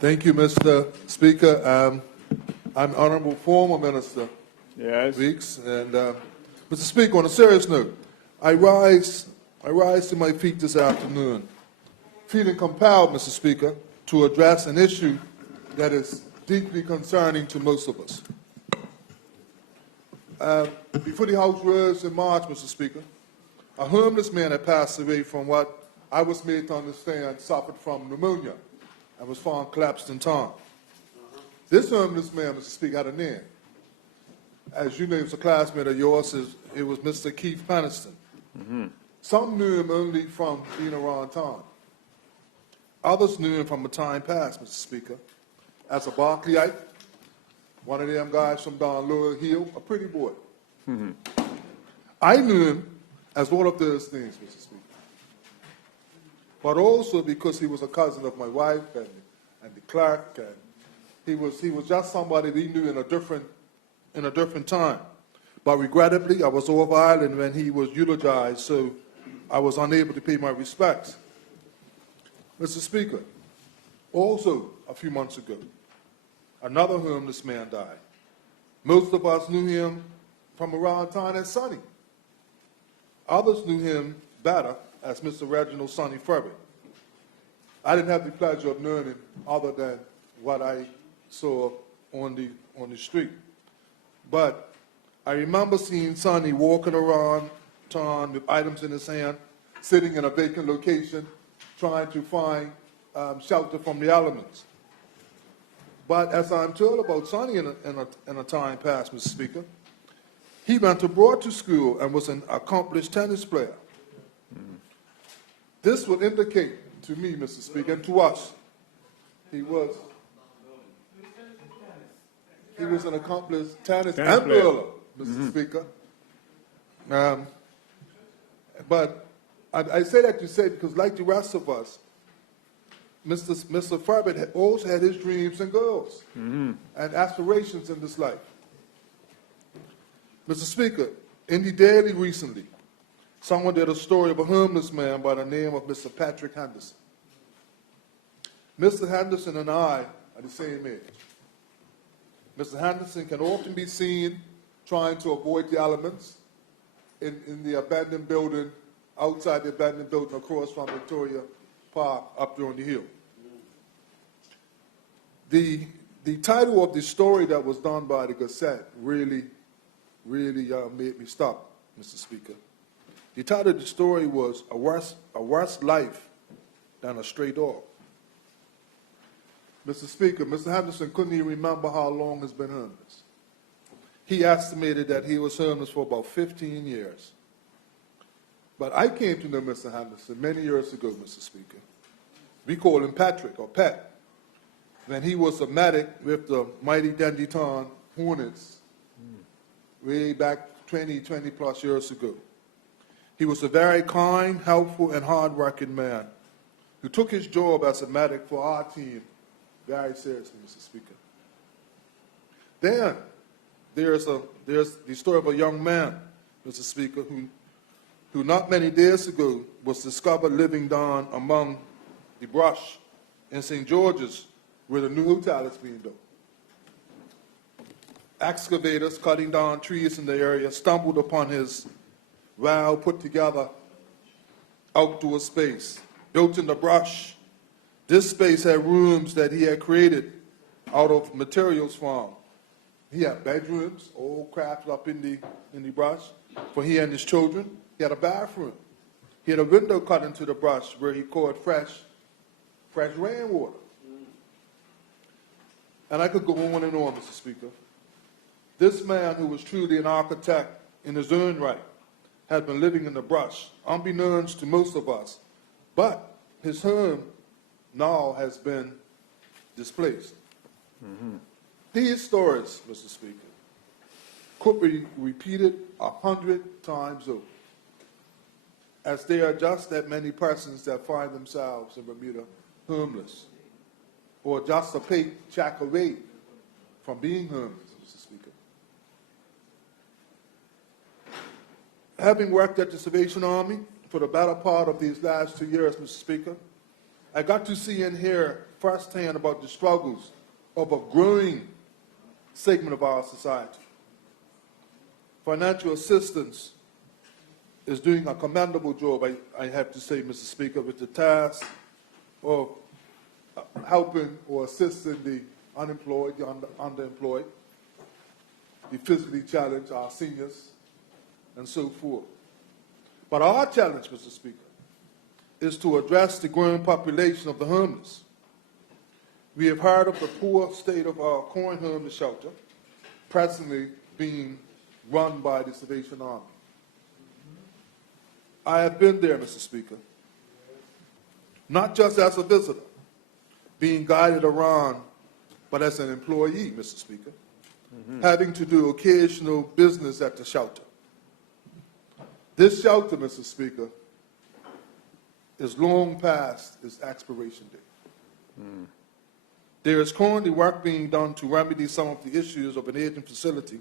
Thank you, Mr. Speaker. I'm Honorable Former Minister Yes. Weeks, and Mr. Speaker, on a serious note, I rise to my feet this afternoon, feeling compelled, Mr. Speaker, to address an issue that is deeply concerning to most of us. Before the House rose in March, Mr. Speaker, a homeless man had passed away from what I was made to understand suffered from pneumonia and was found collapsed in time. This homeless man, Mr. Speaker, had a name. As you know, he was a classmate of yours. It was Mr. Keith Peniston. Some knew him only from being around town. Others knew him from a time past, Mr. Speaker, as a Barclayite, one of them guys from down Lower Hill, a pretty boy. I knew him as all of those things, Mr. Speaker, but also because he was a cousin of my wife and the clerk, and he was just somebody we knew in a different time. But regrettably, I was over island when he was eulogized, so I was unable to pay my respects. Mr. Speaker, also a few months ago, another homeless man died. Most of us knew him from around town as Sonny. Others knew him better as Mr. Reginald Sonny Furby. I didn't have the pleasure of knowing him other than what I saw on the street. But I remember seeing Sonny walking around town with items in his hand, sitting in a vacant location, trying to find shelter from the elements. But as I'm told about Sonny in a time past, Mr. Speaker, he went abroad to school and was an accomplished tennis player. This would indicate to me, Mr. Speaker, and to us, he was an accomplished tennis and player, Mr. Speaker. But I say that to say because, like the rest of us, Mr. Farbett also had his dreams and goals and aspirations in this life. Mr. Speaker, in the Daily recently, someone did a story of a homeless man by the name of Mr. Patrick Henderson. Mr. Henderson and I are the same age. Mr. Henderson can often be seen trying to avoid the elements in the abandoned building, outside the abandoned building across from Victoria Park up there on the hill. The title of the story that was done by the Gazette really made me stop, Mr. Speaker. The title of the story was A Worse Life Than a Stray Dog. Mr. Speaker, Mr. Henderson couldn't even remember how long he's been homeless. He estimated that he was homeless for about 15 years. But I came to know Mr. Henderson many years ago, Mr. Speaker. We call him Patrick, or Pat, when he was a medic with the mighty Dandytown Hornets way back 20 plus years ago. He was a very kind, helpful, and hard-working man who took his job as a medic for our team very seriously, Mr. Speaker. Then there's the story of a young man, Mr. Speaker, who not many days ago was discovered living down among the brush in St. George's, where the new hotel is being built. Excavators cutting down trees in the area stumbled upon his well put together outdoor space built in the brush. This space had rooms that he had created out of materials from. He had bedrooms, all crafted up in the brush for he and his children. He had a bathroom. He had a window cut into the brush where he caught fresh rainwater. And I could go on and on, Mr. Speaker. This man, who was truly an architect in his own right, had been living in the brush, unbeknownst to most of us. But his home now has been displaced. These stories, Mr. Speaker, could be repeated 100 times over, as there are just that many persons that find themselves in Bermuda homeless, or just a paycheck away from being homeless, Mr. Speaker. Having worked at the Salvation Army for the better part of these last 2 years, Mr. Speaker, I got to see and hear firsthand about the struggles of a growing segment of our society. Financial assistance is doing a commendable job, I have to say, Mr. Speaker, with the task of helping or assisting the unemployed, the underemployed, the physically challenged, our seniors, and so forth. But our challenge, Mr. Speaker, is to address the growing population of the homeless. We have heard of the poor state of our current homeless shelter, presently being run by the Salvation Army. I have been there, Mr. Speaker, not just as a visitor, being guided around, but as an employee, Mr. Speaker, having to do occasional business at the shelter. This shelter, Mr. Speaker, is long past its expiration date. There is currently work being done to remedy some of the issues of an aging facility,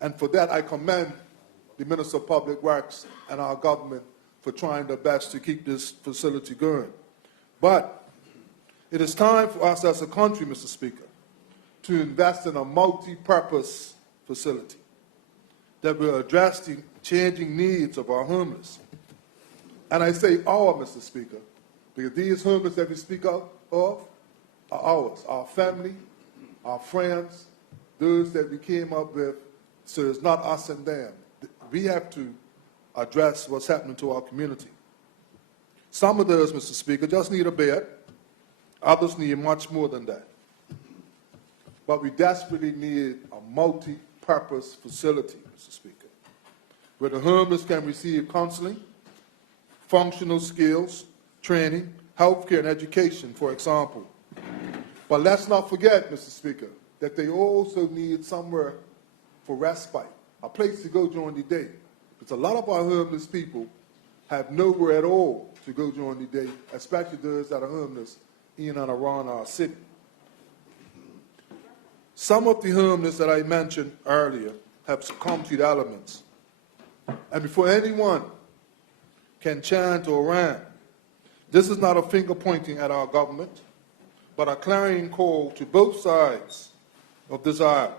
and for that I commend the Minister of Public Works and our government for trying their best to keep this facility going. But it is time for us as a country, Mr. Speaker, to invest in a multi-purpose facility that will address the changing needs of our homeless. And I say our, Mr. Speaker, because these homeless that we speak of are ours, our family, our friends, those that we came up with, so it's not us and them. We have to address what's happening to our community. Some of those, Mr. Speaker, just need a bed. Others need much more than that. But we desperately need a multi-purpose facility, Mr. Speaker, where the homeless can receive counseling, functional skills, training, healthcare, and education, for example. But let's not forget, Mr. Speaker, that they also need somewhere for respite, a place to go during the day. Because a lot of our homeless people have nowhere at all to go during the day, especially those that are homeless in and around our city. Some of the homeless that I mentioned earlier have succumbed to the elements. And before anyone can chant or rant, this is not a finger pointing at our government, but a clarion call to both sides of this aisle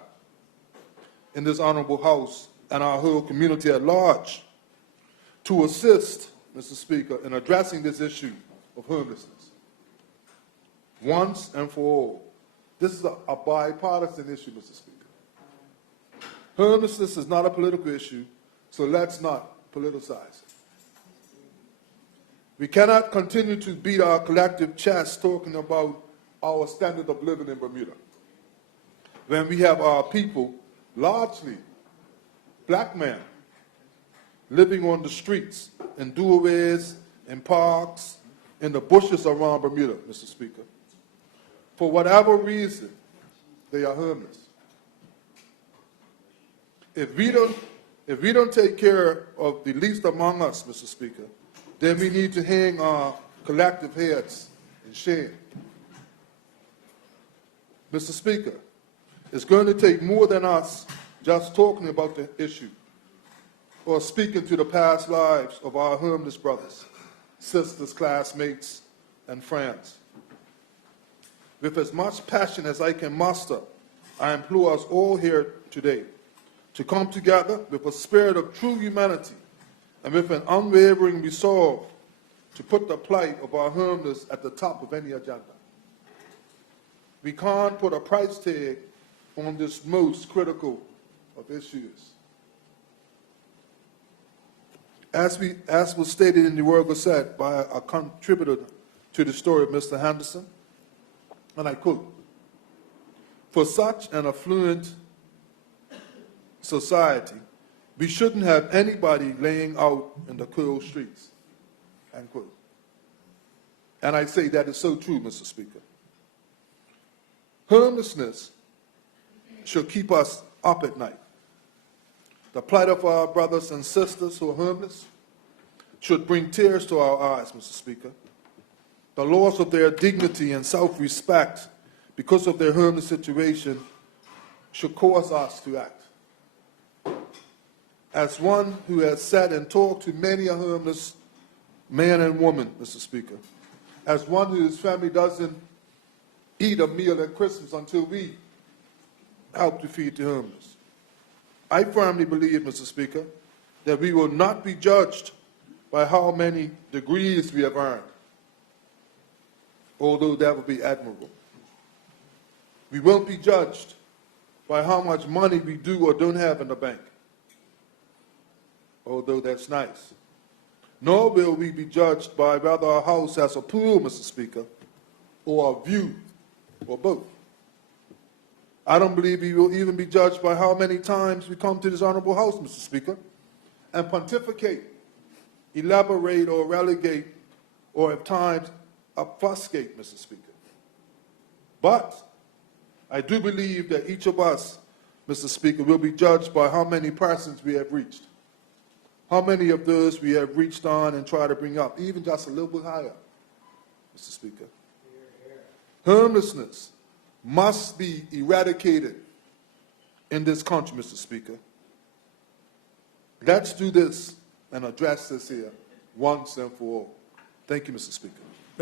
in this honorable House and our whole community at large to assist, Mr. Speaker, in addressing this issue of homelessness once and for all. This is a bipartisan issue, Mr. Speaker. Homelessness is not a political issue, so let's not politicize it. We cannot continue to beat our collective chest talking about our standard of living in Bermuda when we have our people, largely black men, living on the streets, in doorways, in parks, in the bushes around Bermuda, Mr. Speaker. For whatever reason, they are homeless. If we don't take care of the least among us, Mr. Speaker, then we need to hang our collective heads in shame. Mr. Speaker, it's going to take more than us just talking about the issue or speaking to the past lives of our homeless brothers, sisters, classmates, and friends. With as much passion as I can muster, I implore us all here today to come together with a spirit of true humanity and with an unwavering resolve to put the plight of our homeless at the top of any agenda. We can't put a price tag on this most critical of issues. As was stated in the World Gazette by a contributor to the story of Mr. Henderson, and I quote, "For such an affluent society, we shouldn't have anybody laying out in the cold streets," end quote. And I say that is so true, Mr. Speaker. Homelessness should keep us up at night. The plight of our brothers and sisters who are homeless should bring tears to our eyes, Mr. Speaker. The loss of their dignity and self-respect because of their homeless situation should cause us to act. As one who has sat and talked to many a homeless man and woman, Mr. Speaker, as one whose family doesn't eat a meal at Christmas until we help to feed the homeless. I firmly believe, Mr. Speaker, that we will not be judged by how many degrees we have earned, although that would be admirable. We won't be judged by how much money we do or don't have in the bank, although that's nice. Nor will we be judged by whether our house has a pool, Mr. Speaker, or a view, or both. I don't believe we will even be judged by how many times we come to this honorable house, Mr. Speaker, and pontificate, elaborate, or relegate, or at times obfuscate, Mr. Speaker. But I do believe that each of us, Mr. Speaker, will be judged by how many persons we have reached, how many of those we have reached on and tried to bring up, even just a little bit higher, Mr. Speaker. Homelessness must be eradicated in this country, Mr. Speaker. Let's do this and address this here once and for all. Thank you, Mr. Speaker.